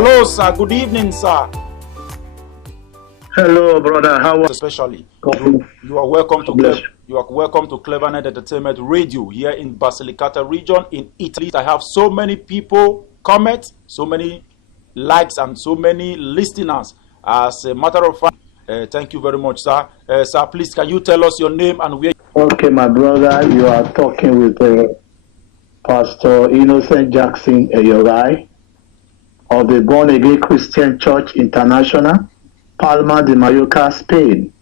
Hello, sir. Good evening, sir. Hello, brother. How are Especially, you? you are welcome to God bless you. you are welcome to Clevernet Entertainment Radio here in Basilicata region in Italy. I have so many people comment, so many likes, and so many listeners. As a matter of fact, thank you very much, sir. Sir, please, can you tell us your name and where? Okay, my brother, you are talking with Pastor Innocent Jackson Ehioghae of the Born Again Christian Church International, Palma de Mallorca, Spain.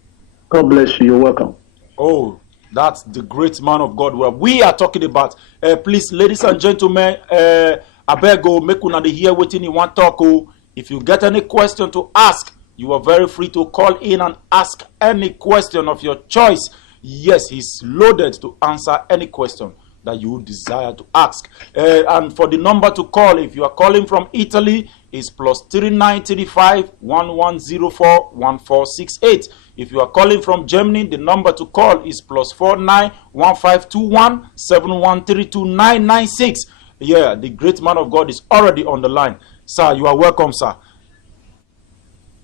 God bless you. You're welcome. Oh, that's the great man of God. Well, we are talking about. Please, ladies and gentlemen, I beg you, make una dey hear wetin you want talk. Oh, if you get any question to ask, you are very free to call in and ask any question of your choice. Yes, he's loaded to answer any question that you desire to ask. And for the number to call, if you are calling from Italy, is plus 3935 1104 1468. If you are calling from Germany, the number to call is plus 491521 7132996. Yeah, the great man of God is already on the line. Sir, you are welcome, sir.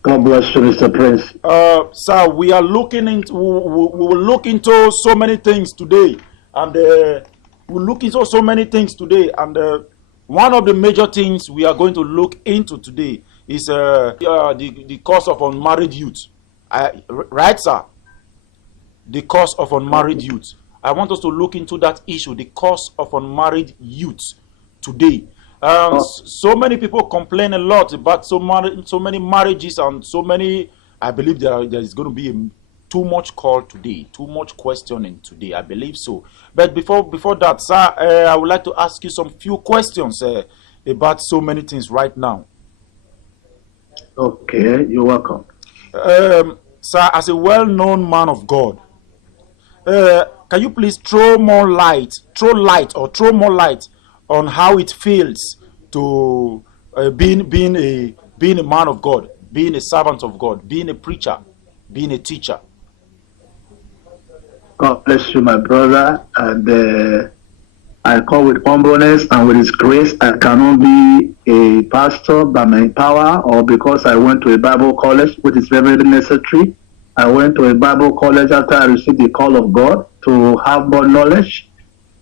God bless you, Mr. Prince. Sir, we are looking into we will look into so many things today, and we'll look into so many things today, and one of the major things we are going to look into today is the cause of unmarried youth. Right, sir? The cause of unmarried youth. I want us to look into that issue, the cause of unmarried youth today. So many people complain a lot about so many marriages and so many. I believe there is going to be too much call today, too much questioning today. I believe so. But before that, sir, I would like to ask you some few questions about so many things right now. Okay, you're welcome. Sir, as a well-known man of God, can you please throw more light on how it feels to being a man of God, being a servant of God, being a preacher, being a teacher? God bless you, my brother. And I call with humbleness and with His grace. I cannot be a pastor by my power or because I went to a Bible college, which is very necessary. I went to a Bible college after I received the call of God to have more knowledge.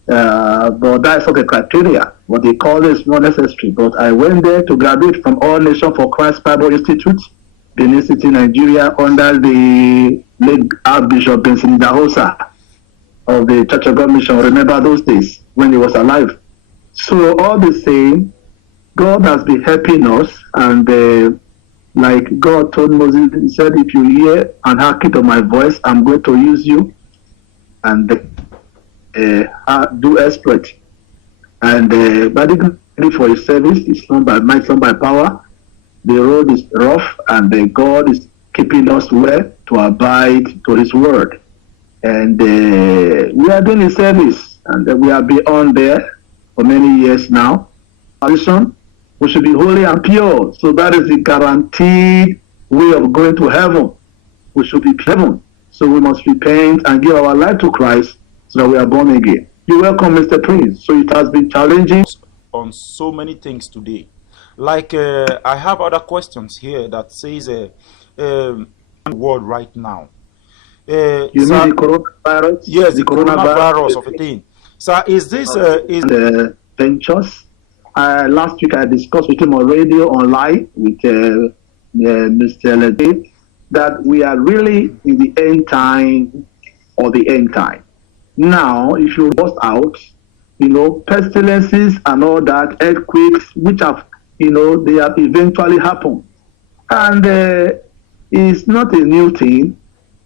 But that's not the criteria. What they call is more necessary. But I went there to graduate from All Nation for Christ Bible Institute, Benin City, Nigeria, under the late Archbishop Benson Dahosa of the Church of God Mission. Remember those days when he was alive. So all the same, God has been helping us, and like God told Moses, He said, "If you hear and hearken to my voice, I'm going to use you and do exploit." And particularly for His service, it's not by might, not by power. The road is rough, and God is keeping us well to abide to His word. And we are doing His service, and we have been on there for many years now. We should be holy and pure. So that is the guaranteed way of going to heaven. We should be heaven. So we must repent and give our life to Christ so that we are born again. You're welcome, Mr. Prince. So it has been challenging on so many things today. Like I have other questions here that says world right now. You mean the coronavirus? Yes, the coronavirus of a thing. So is this ventures? Last week I discussed with him on radio online with Mr. Lede that we are really in the end time or the end time. Now, if you bust out, pestilences and all that, earthquakes, which have, they have eventually happened. And it's not a new thing.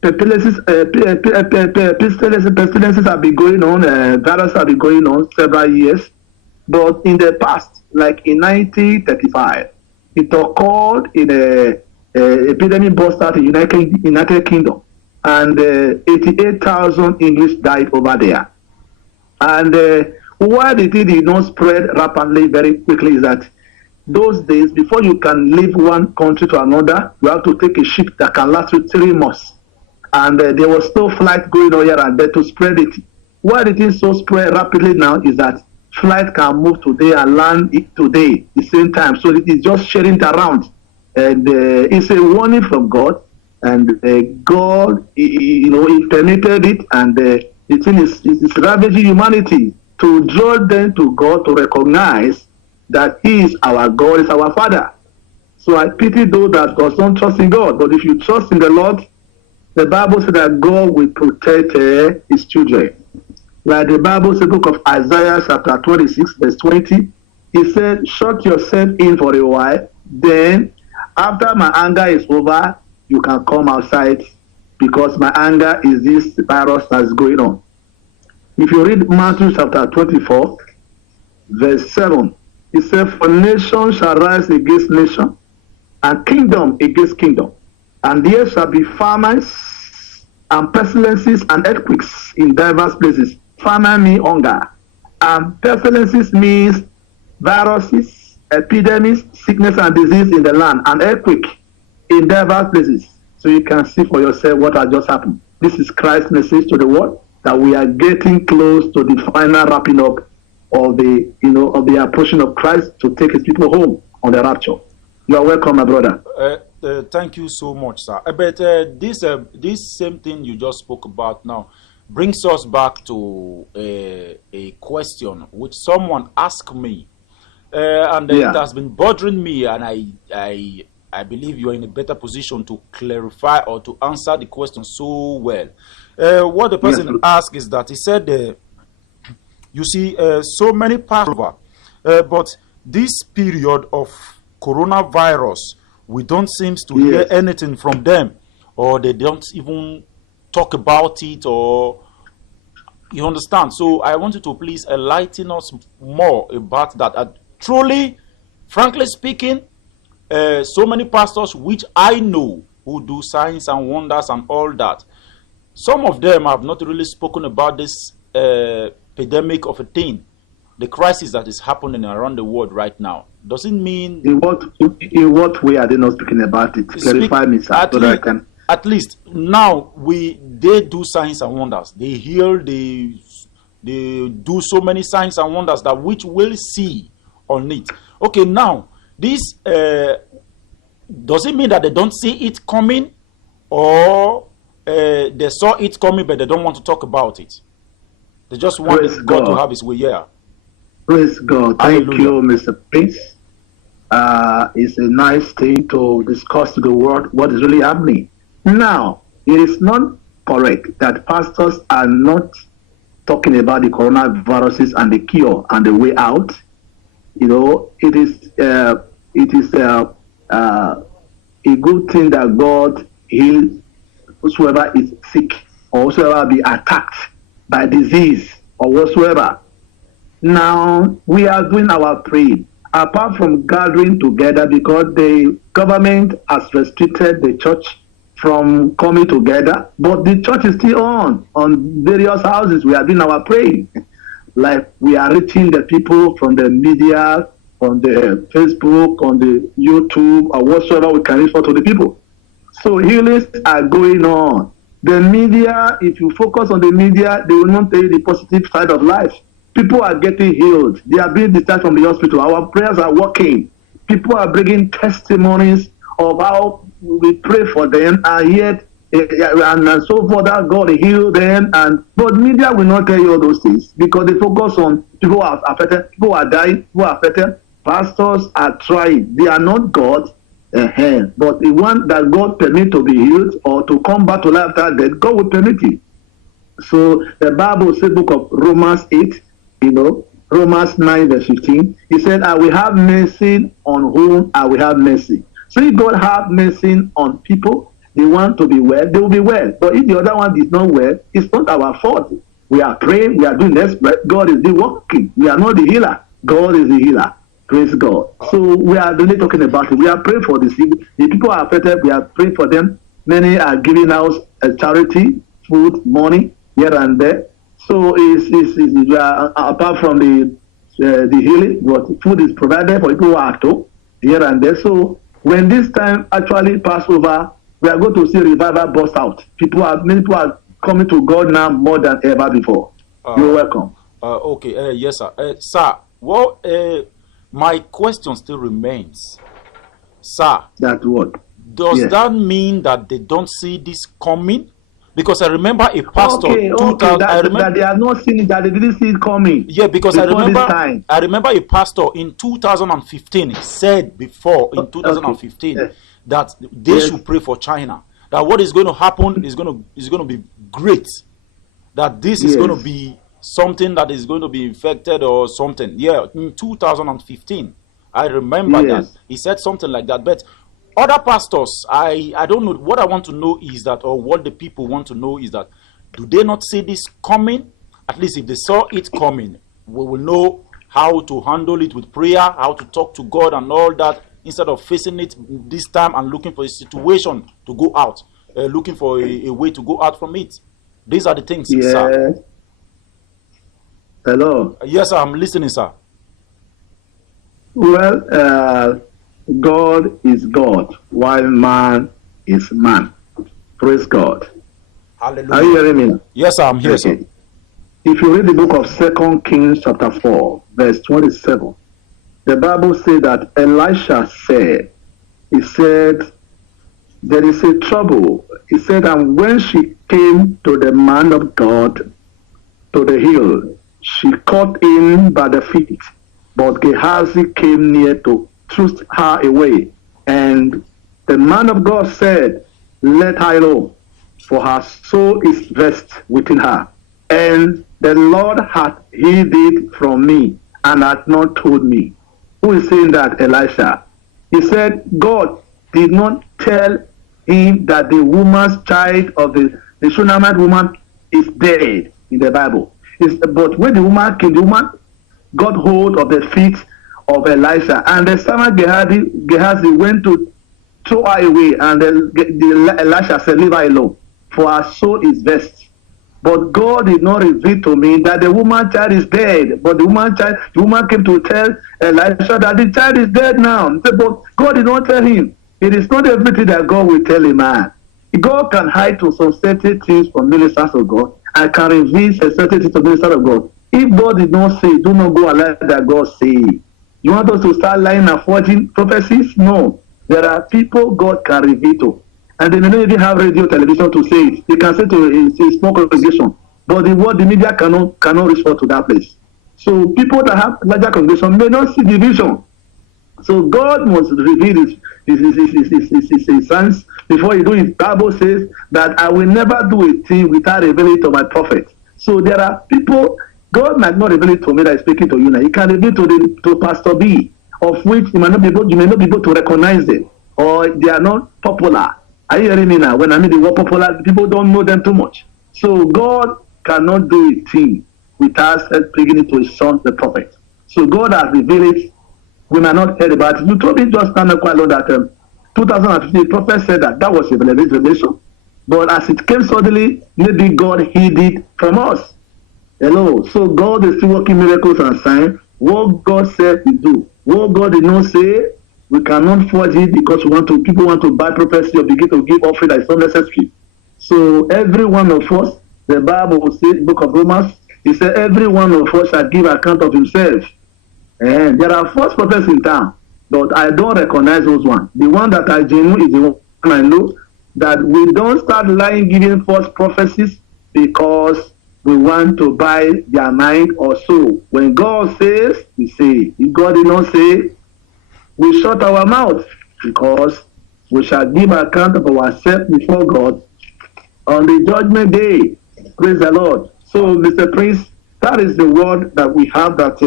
Pestilences have been going on, viruses have been going on several years. But in the past, like in 1935, it occurred in a epidemic burst out in United Kingdom, and 88,000 English died over there. And why the thing did not spread rapidly, very quickly, is that those days, before you can leave one country to another, you have to take a ship that can last you 3 months. And there was no flight going on here and there to spread it. Why the thing so spread rapidly now is that flight can move today and land it today the same time. So it is just sharing it around, and it's a warning from God. And God, He permitted it, and the thing is ravaging humanity to draw them to God, to recognize that He is our God, is our Father. So I pity those that does not trust in God. But if you trust in the Lord, the Bible says that God will protect His children. Like the Bible says, book of Isaiah chapter 26, verse 20, He said, shut yourself in for a while, then after my anger is over, you can come outside, because my anger is this virus that's going on. If you read Matthew chapter 24, verse 7, He said, for nation shall rise against nation, and kingdom against kingdom, and there shall be famines and pestilences and earthquakes in diverse places. Famine means hunger, and pestilences means viruses, epidemics, sickness and disease in the land, and earthquake in diverse places. So you can see for yourself what has just happened. This is Christ's message to the world, that we are getting close to the final wrapping up of the approaching of Christ to take His people home on the rapture. You are welcome, my brother. Thank you so much, sir. But this same thing you just spoke about now brings us back to a question which someone asked me, and it has been bothering me, and I believe you are in a better position to clarify or to answer the question so well. What the person asked is that he said, you see, so many Passover, but this period of coronavirus, we don't seem to hear anything from them, or they don't even talk about it, or you understand. So I want you to please enlighten us more about that. Truly, frankly speaking, so many pastors which I know who do signs and wonders and all that, some of them have not really spoken about this epidemic of a thing, the crisis that is happening around the world right now. Does it mean in what way are they not speaking about it? Clarify me, sir, so that I can. At least now they do signs and wonders. They heal, they do so many signs and wonders that which will see on it. Okay, now this does it mean that they don't see it coming, or they saw it coming but they don't want to talk about it? They just want God to have His way. Yeah. Praise God. Thank you, Mr. Prince. It's a nice thing to discuss to the world what is really happening. Now, it is not correct that pastors are not talking about the coronaviruses and the cure and the way out. It is a good thing that God heals whosoever is sick, or whosoever be attacked by disease or whatsoever. Now, we are doing our praying, apart from gathering together, because the government has restricted the church from coming together, but the church is still on various houses. We are doing our praying, like we are reaching the people from the media, on the Facebook, on the YouTube, or whatsoever we can reach for to the people. So healings are going on. The media, if you focus on the media, they will not tell you the positive side of life. People are getting healed. They are being discharged from the hospital. Our prayers are working. People are bringing testimonies of how we pray for them, and yet and so forth, that God healed them. But media will not tell you all those things, because they focus on people who are affected, people who are dying, people who are affected. Pastors are trying. They are not God, but the one that God permit to be healed or to come back to life after death, God will permit it. So the Bible says, book of Romans 8, Romans 9 verse 15, He said, I will have mercy on whom I will have mercy. So if God have mercy on people, they want to be well, they will be well. But if the other one is not well, it's not our fault. We are praying, we are doing this, but God is the working. We are not the healer. God is the healer. Praise God. So we are really talking about it. We are praying for this. The people are affected. We are praying for them. Many are giving out charity, food, money here and there. So apart from the healing, but food is provided for people who are at home here and there. So when this time actually pass over, we are going to see revival burst out. Many people are coming to God now more than ever before. You're welcome. Okay, yes, sir. Sir, well, my question still remains. Sir, That what? does Yes. that mean that they don't see this coming? Because I remember a pastor Okay, two okay. thousand. I remember, That they are not seeing it, that they didn't see it coming yeah, because before this time. I remember a pastor in 2015 said before in Okay. 2015 Yes. that they Yes. should pray for China. That what is going to happen is going to be great. That this is going to Yes. be something that is going to be infected or something. Yeah, in 2015, I remember that Yes. he said something like that. But other pastors, I don't know. What I want to know is that, or what the people want to know is that, do they not see this coming? At least if they saw it coming, we will know how to handle it with prayer, how to talk to God and all that, instead of facing it this time and looking for a situation to go out, looking for a way to go out from it. These are the things, sir. Yes. Hello. Yes, sir, I'm listening, sir. Well, God is God, while man is man. Praise God. Are you Hallelujah. hearing me? Yes, sir, I'm here, sir. Okay. If you read the book of 2 Kings chapter 4, verse 27, the Bible says that Elisha said, he said, there is a trouble. He said, and when she came to the man of God, to the hill, she caught him by the feet, but Gehazi came near to thrust her away. And the man of God said, let her alone, for her soul is vexed within her. And the Lord hath hid it from me, and hath not told me. Who is saying that? Elisha. He said, God did not tell him that the woman's child of the Shunammite woman is dead in the Bible. But when the woman came, the woman got hold of the feet of Elisha, and the servant Gehazi went to throw her away, and the Elisha said, leave her alone, for her soul is vexed. But God did not reveal to me that the woman child is dead. But the woman came to tell Elisha that the child is dead now. He said, but God did not tell him. It is not everything that God will tell a man. God can hide to some certain things from ministers of God, and can reveal certain things to ministers of God. If God did not say, do not go allow that God say. You want us to start lying and forging prophecies? No. There are people God can reveal to. And they may not even have radio, television to say it. They can say to a small congregation. But the word, the media cannot reach out to that place. So people that have larger congregation may not see the vision. So God must reveal his sons before he do it. Bible says that I will never do a thing without revealing it to my prophet. So there are people, God might not reveal it to me that is speaking to you now. He can reveal to Pastor B, of which you may not be able to recognize them, or they are not popular. Are you hearing me now? When I mean the word popular, people don't know them too much. So God cannot do a thing without bringing it to his son, the prophet. So God has revealed it. We might not hear about it. You told me just now quite long that 2015, the prophet said that was a revelation. But as it came suddenly, maybe God hid it from us. Hello. So God is still working miracles and signs. What God said we do. What God did not say, we cannot forge it because people want to buy prophecy or begin to give offering that is not necessary. So every one of us, the Bible will say, book of Romans, it said every one of us shall give account of himself. And there are false prophets in town, but I don't recognize those ones. The one that I genuine is the one I know, that we don't start lying, giving false prophecies because we want to buy their mind or so. When God says, we say. If God did not say, we shut our mouth, because we shall give account of ourselves before God on the judgment day. Praise the Lord. So, Mr. Prince, that is the word that we have, that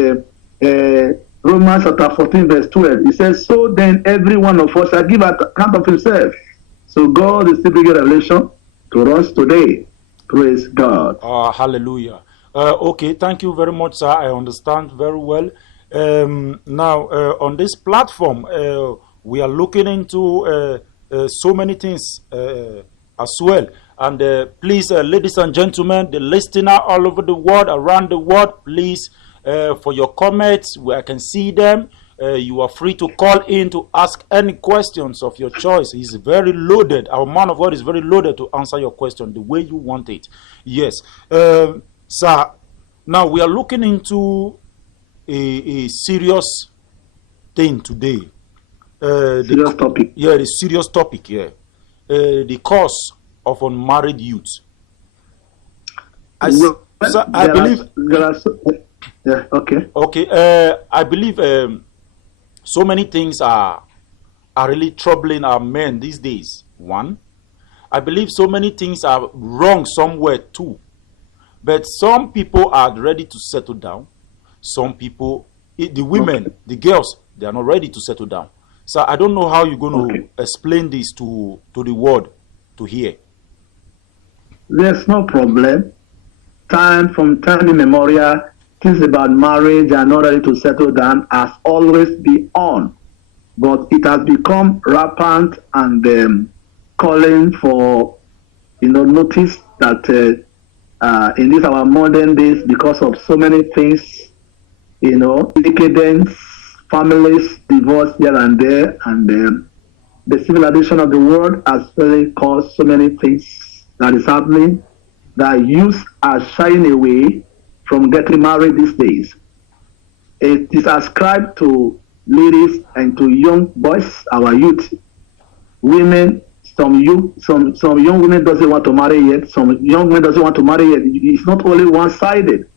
Romans chapter 14 verse 12. It says, so then every one of us shall give account of himself. So God is still bringing revelation to us today. Praise God. Hallelujah. Okay, thank you very much, sir. I understand very well. Now, on this platform, we are looking into so many things as well. And please, ladies and gentlemen, the listener all over the world, around the world, please, for your comments, where I can see them, you are free to call in to ask any questions of your choice. He's very loaded. Our man of God is very loaded to answer your question the way you want it. Yes. Sir, Now we are looking into a serious thing today. Serious topic. Yeah, the serious topic. Yeah, the cause of unmarried youth. Well, I believe. yeah, okay. Okay, I believe so many things are really troubling our men these days. One, I believe so many things are wrong somewhere too. But some people are ready to settle down. Some people, the women, Okay. the girls, they are not ready to settle down. So I don't know how you're going Okay. to explain this to the world to hear. There's no problem. From time immemorial, things about marriage and not ready to settle down has always been on. But it has become rampant and calling for notice that in this our modern days, because of so many things, decadence, families, divorce here and there, and the civilization of the world has really caused so many things that is happening, that youth are shying away from getting married these days. It is ascribed to ladies and to young boys, our youth, women. Some young women doesn't want to marry yet. Some young men doesn't want to marry yet. It's not only one-sided,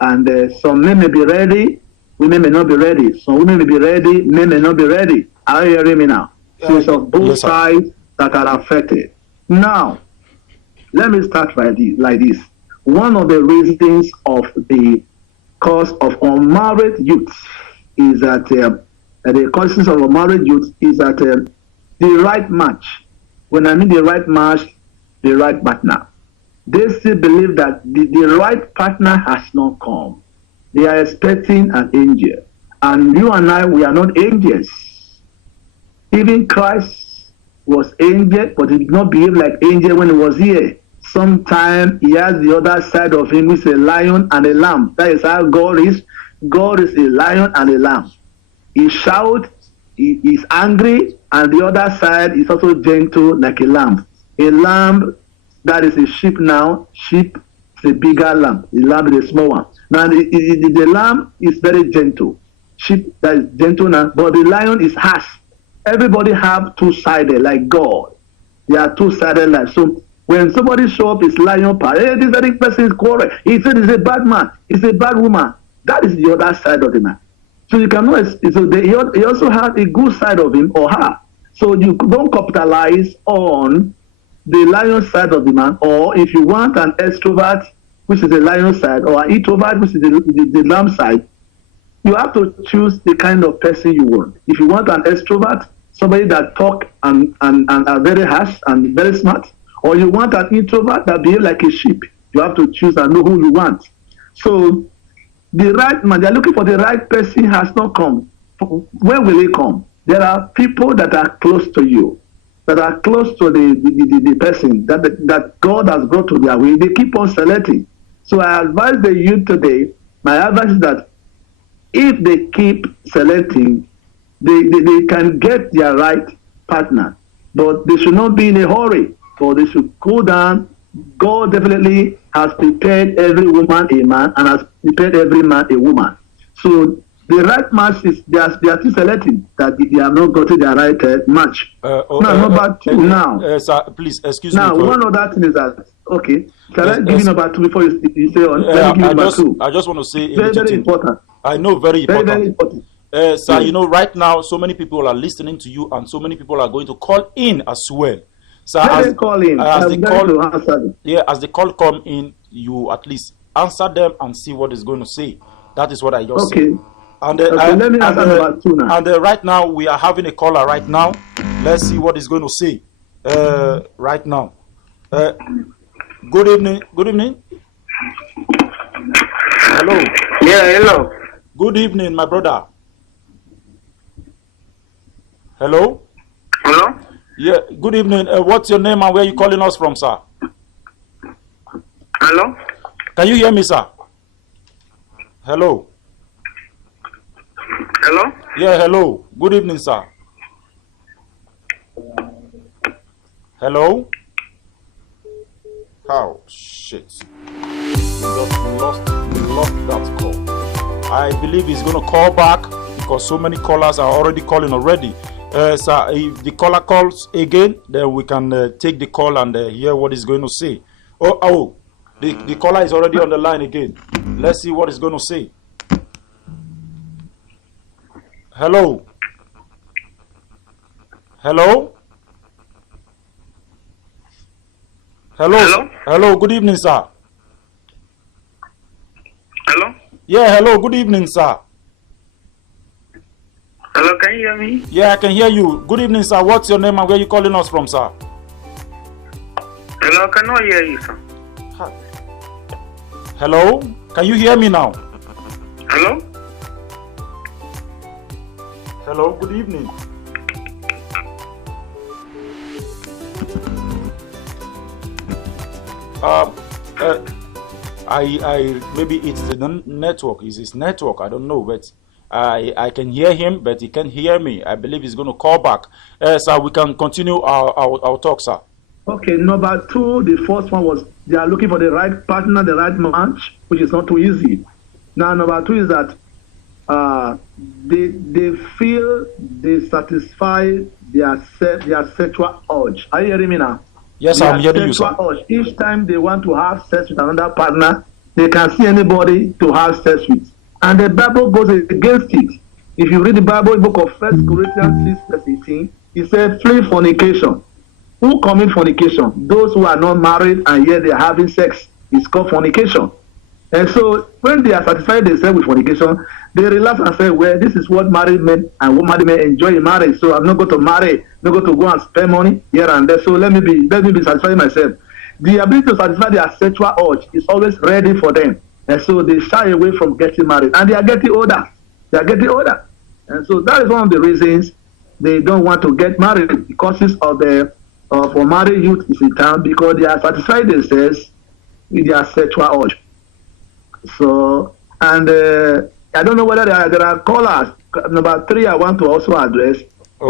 and some men may be ready, women may not be ready. Some women may be ready, men may not be ready. Are you hearing me now? So it's of both Yes, sir. sides that are affected. Now, let me start like this. One of the reasons of the cause of unmarried youth is that the causes of unmarried youth is that the right match. When I mean the right match, the right partner. They still believe that the right partner has not come. They are expecting an angel. And you and I, we are not angels. Even Christ was angel, but he did not behave like angel when he was here. Sometimes he has the other side of him, which is a lion and a lamb. That is how God is. God is a lion and a lamb. He shouts, he is angry, and the other side is also gentle like a lamb. A lamb that is a sheep now. Sheep is a bigger lamb. The lamb is a small one. Now the lamb is very gentle. Sheep that is gentle now, but the lion is harsh. Everybody have two-sided like God. They are two-sided like so. When somebody show up his lion part, hey, this very person is correct. He said he's a bad man. He's a bad woman. That is the other side of the man. So you cannot. So he also has a good side of him or her. So you don't capitalize on the lion side of the man, or if you want an extrovert, which is the lion side, or an introvert, which is the lamb side, you have to choose the kind of person you want. If you want an extrovert, somebody that talk and are very harsh and very smart, or you want an introvert that behave like a sheep, you have to choose and know who you want. So the right man, they're looking for the right person, has not come. When will he come? There are people that are close to you, that are close to the person that God has brought to their way. They keep on selecting. So I advise the youth today, my advice is that if they keep selecting, they can get their right partner. But they should not be in a hurry, or they should cool down. God definitely has prepared every woman a man and has prepared every man a woman. So the right match is they are still selecting that they have not gotten their right match. Number two now. Sir, please excuse now, me. Now, one other thing is that, okay, can I give you number two before you say on? Let me give you number two. I just want to say very, very important. I know, very important. Very, very important. Sir, you know, right now, so many people are listening to you and so many people are going to call in as well. So as the call come in, you at least answer them and see what is going to say. That is what I just said. And let me answer number two now. And right now, we are having a caller right now. Let's see what he's going to say right now. Good evening. Good evening. Hello. Yeah, hello. Good evening, my brother. Hello. Hello. Yeah, good evening. What's your name and where are you calling us from, sir? Hello. Can you hear me, sir? Hello. Hello. Yeah, hello. Good evening, sir. Hello. How? Shit. We just lost block that call. I believe he's going to call back because so many callers are already calling already. So if the caller calls again, then we can take the call and hear what he's going to say. The caller is already on the line again. Let's see what he's going to say. Hello. Hello. Hello. Hello. Hello. Good evening, sir. Hello? Yeah, hello. Good evening, sir. Hello, can you hear me? Yeah, I can hear you. Good evening, sir. What's your name and where are you calling us from, sir? Hello, I cannot hear you, sir. Hello? Can you hear me now? Hello? Hello, good evening. I maybe it's the network. It's his network. I don't know, but I can hear him, but he can't hear me. I believe he's going to call back. Sir, we can continue our talk, sir. Okay, number two, the first one was they are looking for the right partner, the right match, which is not too easy. Now, number two is that they feel they satisfy their sexual urge. Are you hearing me now? Yes, I'm hearing you, sir. Urge. Each time they want to have sex with another partner, they can see anybody to have sex with. And the Bible goes against it. If you read the Bible, the book of 1 Corinthians 6, verse 18, it says, flee fornication. Who commit fornication? Those who are not married and yet they are having sex. It's called fornication. And so when they are satisfied themselves with fornication, they relax and say, well, this is what married men and what married men enjoy in marriage. So I'm not going to marry, not going to go and spend money here and there. So let me be satisfying myself. The ability to satisfy their sexual urge is always ready for them. And so they shy away from getting married. And they are getting older. They are getting older. And so that is one of the reasons they don't want to get married. The causes of the for married youth is in town because they are satisfied themselves with their sexual urge. So, and I don't know whether there are callers. Number three, I want to also address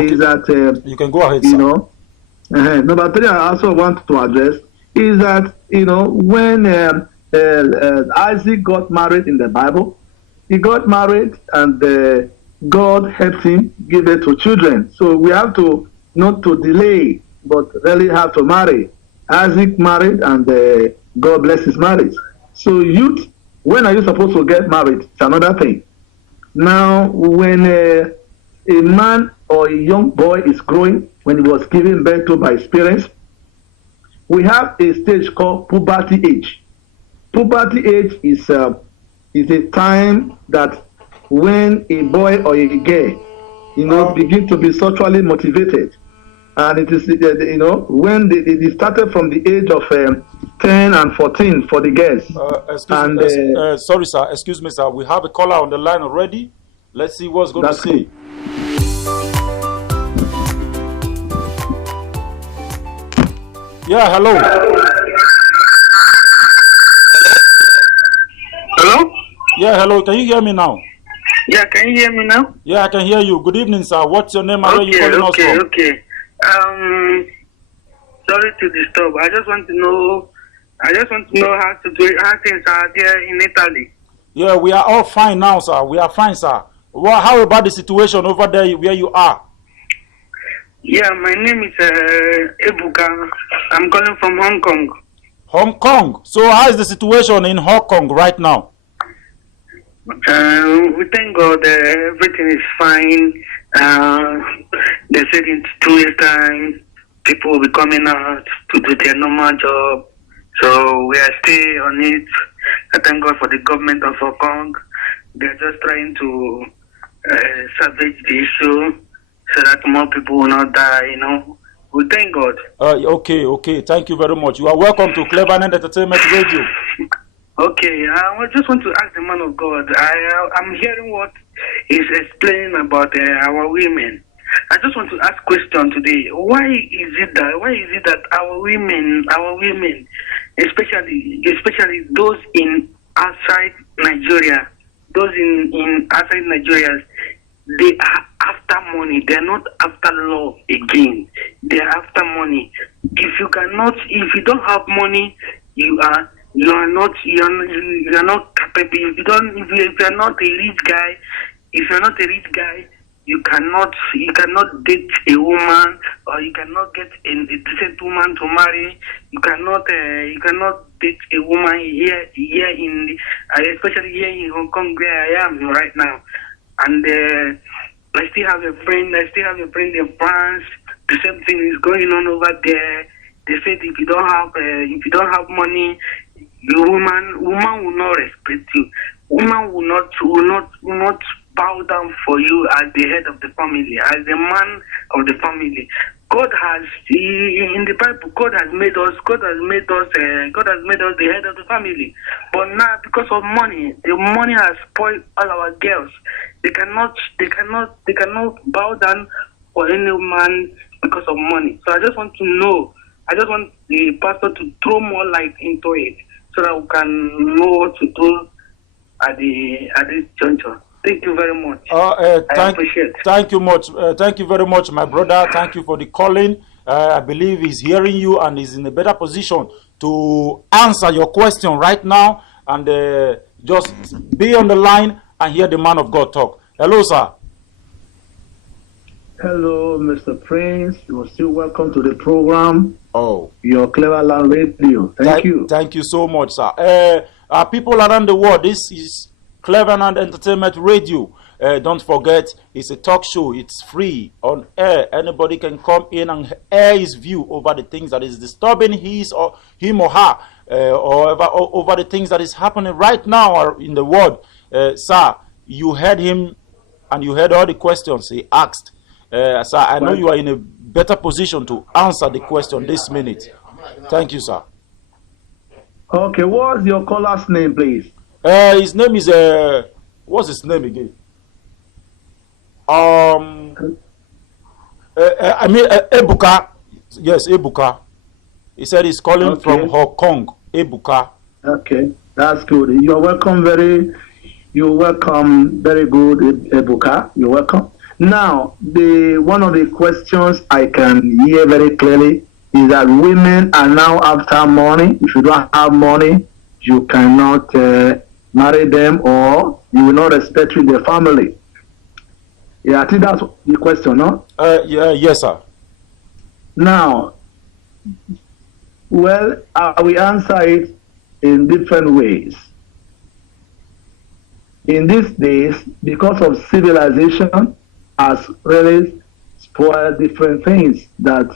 is that you can go ahead, sir. Number three, I also want to address is that when Isaac got married in the Bible, he got married and God helped him give it to children. So we have to not to delay, but really have to marry. Isaac married and God bless his marriage. So youth, when are you supposed to get married? It's another thing. Now, when a man or a young boy is growing, when he was given birth to by his parents, we have a stage called puberty age. Puberty age is a time that when a boy or a girl, begin to be sexually motivated. And it is, when they started from the age of 10 and 14 for the girls. Sorry, sir. Excuse me, sir. We have a caller on the line already. Let's see what's going to say. Cool. Yeah, hello. Hello? Yeah, hello. Can you hear me now? Yeah, can you hear me now? Yeah, I can hear you. Good evening, sir. What's your name and where you calling us from? Okay. Sorry to disturb. I just want to know how things are there in Italy. Yeah, we are all fine now, sir. We are fine, sir. Well, how about the situation over there where you are? Yeah, my name is Ehioghae. I'm calling from Hong Kong. Hong Kong. So how is the situation in Hong Kong right now? We thank God everything is fine. They said in 2 years' time, people will be coming out to do their normal job. So we are still on it. I thank God for the government of Hong Kong. They're just trying to salvage the issue so that more people will not die, We thank God. Okay. Thank you very much. You are welcome to Cleverland Entertainment Radio. Okay, I just want to ask the man of God. I'm hearing what he's explaining about our women. I just want to ask a question today. Why is it that our women, especially those in outside Nigeria, they are after money. They are not after love again. They are after money. If you don't have money, you are you are not capable. If you're not a rich guy, if you're not a rich guy, you cannot date a woman, or you cannot get a decent woman to marry. You cannot date a woman here especially here in Hong Kong where I am right now. And I still have a friend. I still have a friend in France. The same thing is going on over there. They said if you don't have money, your woman will not respect you. Woman will not bow down for you as the head of the family, as the man of the family. God has in the Bible. God has made us the head of the family. But now, because of money, the money has spoiled all our girls. They cannot bow down for any man because of money. So I just want the pastor to throw more light into it, so that we can know what to do at this juncture. Thank you very much. I appreciate it. Thank you much. Thank you very much, my brother. Thank you for the calling. I believe he's hearing you and is in a better position to answer your question right now. And just be on the line and hear the man of God talk. Hello, sir. Hello, Mr. Prince. You are still welcome to the program. Oh, Your Clever Land Radio. Thank you. Thank you so much, sir. People around the world, this is Cleverland Entertainment Radio. Don't forget, it's a talk show. It's free on air. Anybody can come in and air his view over the things that is disturbing him or her, or over the things that is happening right now in the world. Sir, you heard him and you heard all the questions he asked. Sir, I know you are in a better position to answer the question this minute. Thank you, sir. Okay, what's your caller's name, please? His name is what's his name again? I mean Ebuka. Yes, Ebuka. He said he's calling from Hong Kong. Ebuka. Okay, that's good. You're welcome. Very good, Ebuka. You're welcome. Now, one of the questions I can hear very clearly is that women are now after money. If you don't have money, you cannot marry them, or you will not respect you in the family. Yeah, I think that's the question, no? Yes, sir. Now, well, I will answer it in different ways. In these days, because of civilization, has really spoiled different things that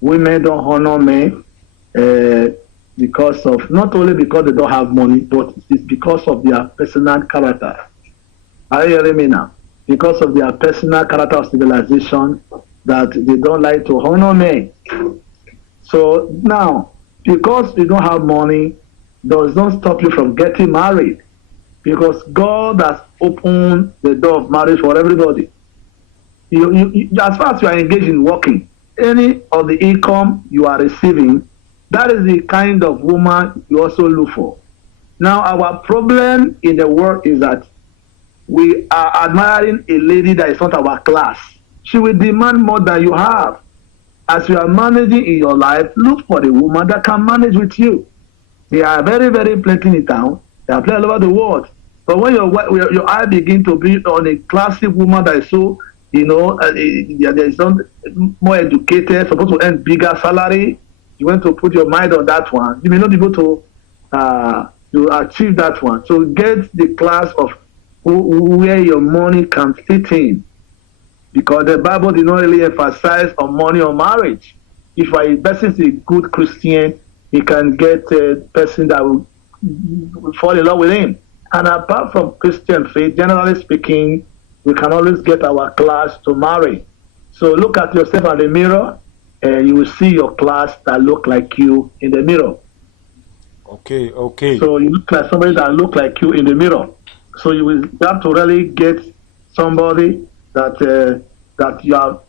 women don't honor men because of, not only because they don't have money, but it's because of their personal character. Are you hearing me now? Because of their personal character of civilization, that they don't like to honor men. So now, because you don't have money, does not stop you from getting married, because God has opened the door of marriage for everybody. As far as you are engaged in working, any of the income you are receiving, that is the kind of woman you also look for. Now, our problem in the world is that we are admiring a lady that is not our class. She will demand more than you have. As you are managing in your life, look for a woman that can manage with you. They are very, very plenty in town. They are plenty all over the world. But when your eye begin to be on a classic woman that is so, there is some more educated, supposed to earn bigger salary, you want to put your mind on that one. You may not be able to achieve that one. So get the class of where your money can fit in, because the Bible did not really emphasize on money or marriage. If a person is a good Christian, he can get a person that will fall in love with him. And apart from Christian faith, generally speaking, we can always get our class to marry. So look at yourself in the mirror, and you will see your class that look like you in the mirror. Okay. So you look like somebody that look like you in the mirror. So you will have to really get somebody that you're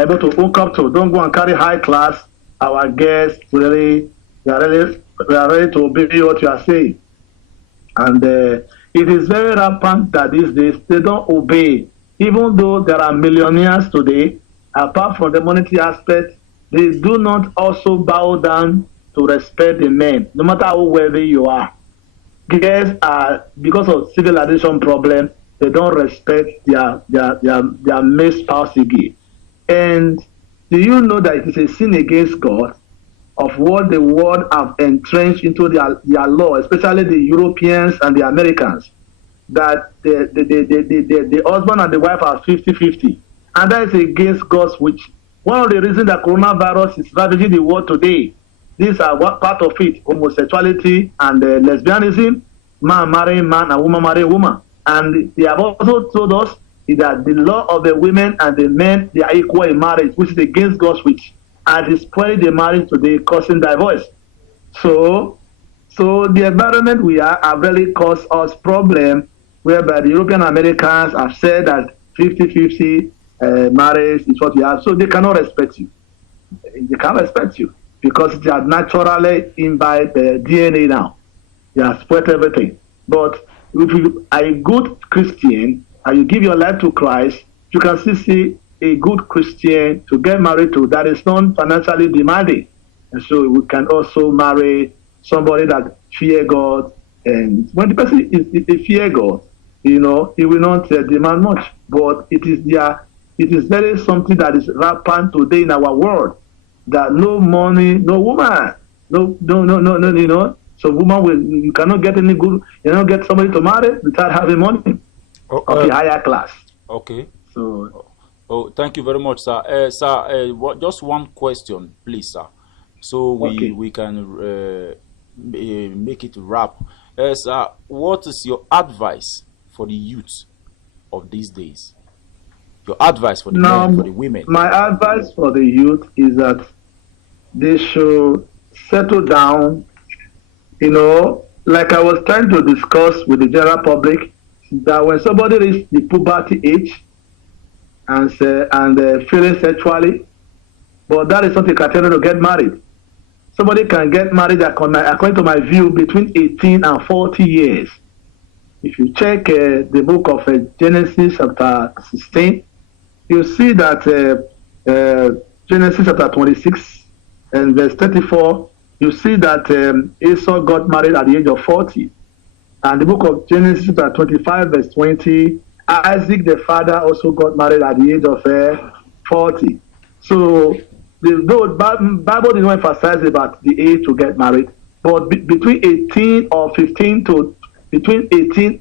able to hook up to. Don't go and carry high class. Our guests we are ready to obey what you are saying. And it is very rampant that these days they don't obey. Even though there are millionaires today, apart from the monetary aspect, they do not also bow down to respect the men, no matter how wealthy you are. Girls are, because of civilization problem, they don't respect their male spouse again. And do you know that it is a sin against God of what the world have entrenched into their law, especially the Europeans and the Americans, that the husband and the wife are 50-50. And that is against God's which. One of the reasons that coronavirus is ravaging the world today, these are what part of it: homosexuality and lesbianism, man marrying man and woman marrying woman. And they have also told us that the law of the women and the men, they are equal in marriage, which is against God's wish, and is spoiling the marriage today, causing divorce. So the environment we are have really caused us problem, whereby the European Americans have said that 50-50 marriage is what we have, so they cannot respect you. They can't respect you because they are naturally imbibed DNA now. They have spoiled everything. But if you are a good Christian and you give your life to Christ, you can still see a good Christian to get married to that is not financially demanding. And so we can also marry somebody that fear God. And when the person is fear God, he will not demand much. But it is very something that is rampant today in our world, that no money, no woman, no. So you cannot get any good, get somebody to marry without having money of the higher class. Okay. So. Oh, thank you very much, sir. Just one question, please, sir. So we can make it wrap. Sir, what is your advice for the youth of these days? Your advice for the men, for the women? My advice for the youth is that they should settle down. Like I was trying to discuss with the general public, that when somebody reaches the puberty age and feeling sexually, but that is not a criteria to get married. Somebody can get married, according to my view, between 18 and 40 years. If you check the book of Genesis chapter 16, you see that Genesis chapter 26 and verse 34, you see that Esau got married at the age of 40. And the book of Genesis chapter 25 verse 20, Isaac the father also got married at the age of 40. So the Bible did not emphasize about the age to get married, but between 18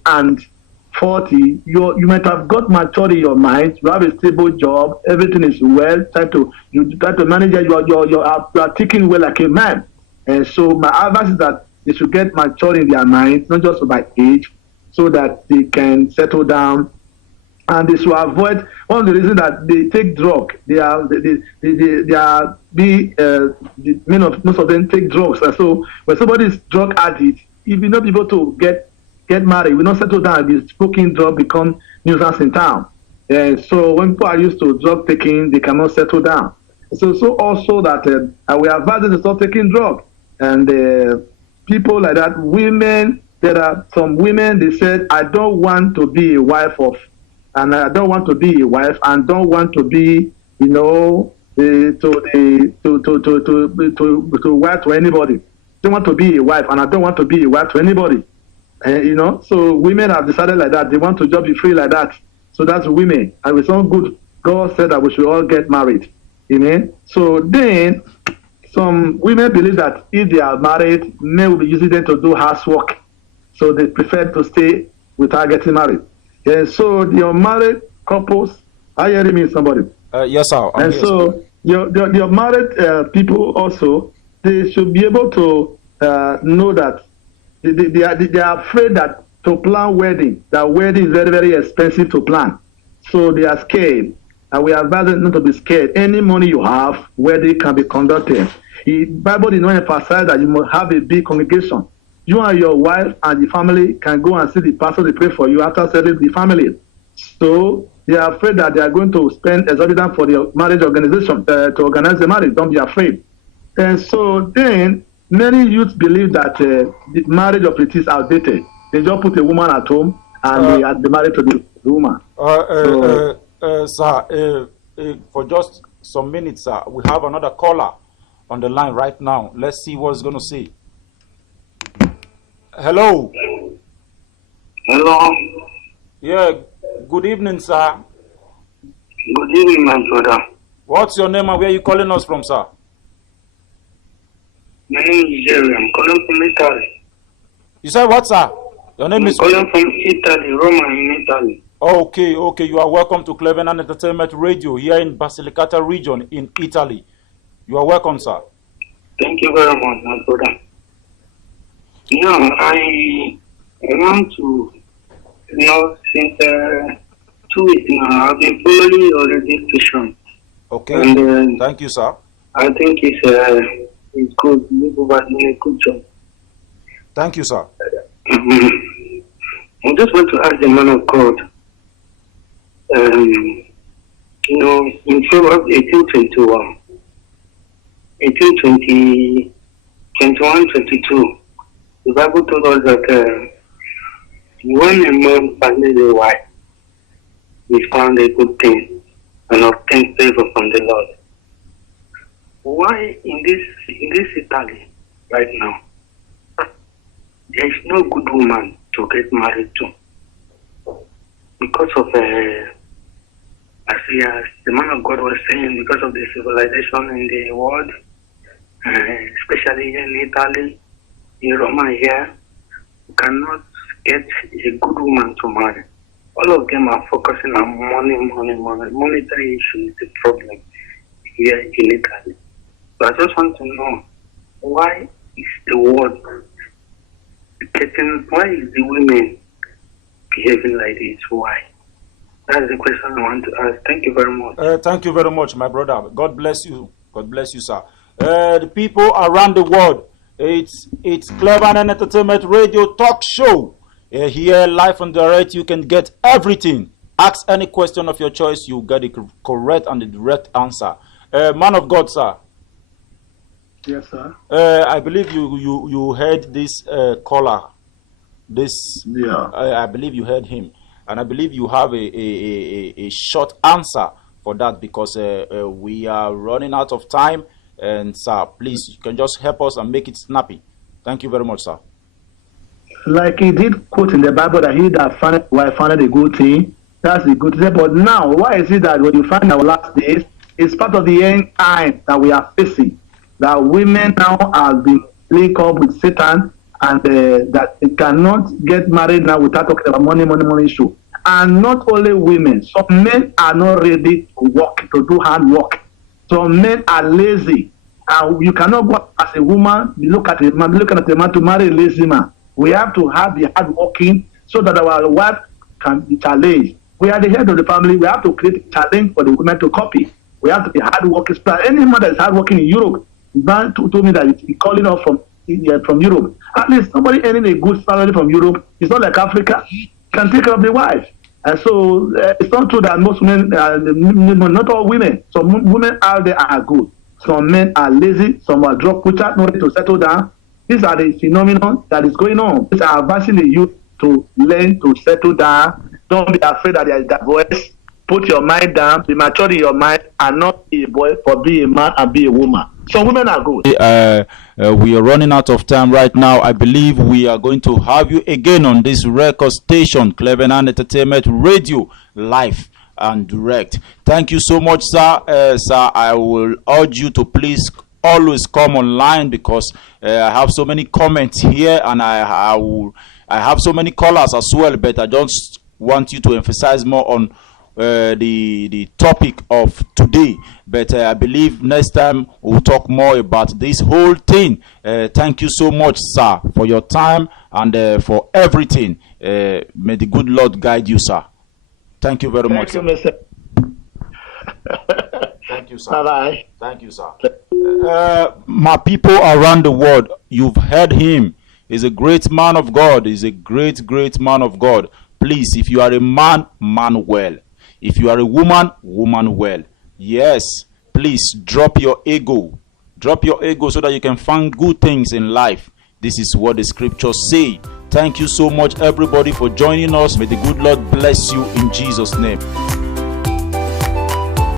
and 40, you might have got mature in your mind. You have a stable job, everything is well. You try to manage it. You are thinking well like a man. And so my advice is that they should get mature in their minds, not just by age, so that they can settle down. And they should avoid one of the reasons that they take drug. Most of them take drugs. And so when somebody is drug addict, if you not be able to get married, we not settle down, the smoking drug become nuisance in town. And so when people are used to drug taking, they cannot settle down. So also that we advise them to stop taking drugs. And people like that, women, there are some women, they said, I don't want to be a wife of, and I don't want to be a wife, and don't want to be, to wife to anybody. Don't want to be a wife, and I don't want to be a wife to anybody. So women have decided like that. They want to just be free like that. So that's women. And with some good, God said that we should all get married. Amen. So then, some women believe that if they are married, men will be using them to do housework. So they prefer to stay without getting married. And so the unmarried couples, are you hearing me, somebody? Yes, sir. And so your married people also, they should be able to know that they are afraid that to plan wedding, that wedding is very, very expensive to plan. So they are scared. And we advise them not to be scared. Any money you have, wedding can be conducted. The Bible did not emphasize that you must have a big congregation. You and your wife and the family can go and see the pastor, they pray for you after settling the family. So they are afraid that they are going to spend exorbitant for the marriage organization to organize the marriage. Don't be afraid. And so then many youths believe that the marriage of it is outdated. They just put a woman at home and they are married to the woman. Sir, for just some minutes, we have another caller on the line right now. Let's see what he's going to say. Hello. Hello. Yeah, good evening, sir. Good evening, my brother. What's your name and where are you calling us from, sir? My name is Jerry. I'm calling from Italy. You said what, sir? Your name is... calling from Italy, Roma in Italy. Okay. You are welcome to Cleveland Entertainment Radio here in Basilicata region in Italy. You are welcome, sir. Thank you very much, my brother. Now, I want to since 2 weeks now, I've been following your radio station. Okay. And, thank you, sir. I think it's good. You're doing a good job. Thank you, sir. I just want to ask the man of God. In Proverbs 18:21, 18:20, 21, 22, the Bible told us that when a man finds a wife, he found a good thing and obtained favor from the Lord. Why in this Italy right now, there is no good woman to get married to? Because of as the man of God was saying, because of the civilization in the world, especially here in Italy, in Roma here, you cannot get a good woman to marry. All of them are focusing on money. Monetary issue is the problem here in Italy. So I just want to know, why is the world why is the women behaving like this? Why? That's the question I want to ask. Thank you very much. Thank you very much, my brother. God bless you. God bless you, sir. The people around the world, it's Cleveland Entertainment Radio Talk Show. Here, live and direct, you can get everything. Ask any question of your choice, you get the correct and the direct answer. Man of God, sir. Yes, sir. I believe you heard this caller. Yeah. I believe you heard him, and I believe you have a short answer for that because we are running out of time. And sir, please, you can just help us and make it snappy. Thank you very much, sir. Like he did quote in the Bible that he that found a good thing, that's a good thing. But now, why is it that when you find our last days, it's part of the end time that we are facing? That women now have been linked up with Satan, and that they cannot get married now without talking about money issue. And not only women, some men are not ready to work, to do hard work. Some men are lazy. And you cannot go as a woman, looking at a man to marry a lazy man. We have to have the hard working so that our wife can be challenged. We are the head of the family. We have to create a challenge for the women to copy. We have to be hard working. Any man that is hard working in Europe, the man told me that he's calling us from Europe. At least somebody earning a good salary from Europe. It's not like Africa. Can take care of the wife. And so it's not true that most men, not all women. Some women out there are good. Some men are lazy. Some are drug pushers, not ready to settle down. These are the phenomenon that is going on. These are advancing the youth to learn to settle down. Don't be afraid that there is divorce. Put your mind down, be mature in your mind, and not be a boy for be a man and be a woman. Some women are good. We are running out of time right now. I believe we are going to have you again on this record station, Cleveland Entertainment Radio, live and direct. Thank you so much, sir. Sir, I will urge you to please always come online because I have so many comments here, and I have so many callers as well. But I just want you to emphasize more on the topic of today. But I believe next time we'll talk more about this whole thing. Thank you so much, sir, for your time and for everything. May the good Lord guide you, sir. Thank you very much. Thank you, Mr. Thank you, sir. Bye-bye. Thank you, sir. My people around the world, you've heard him. He's a great man of God. He's a great, great man of God. Please, if you are a man, man well. If you are a woman, woman well. Yes, please drop your ego. Drop your ego so that you can find good things in life. This is what the scriptures say. Thank you so much, everybody, for joining us. May the good Lord bless you in Jesus' name.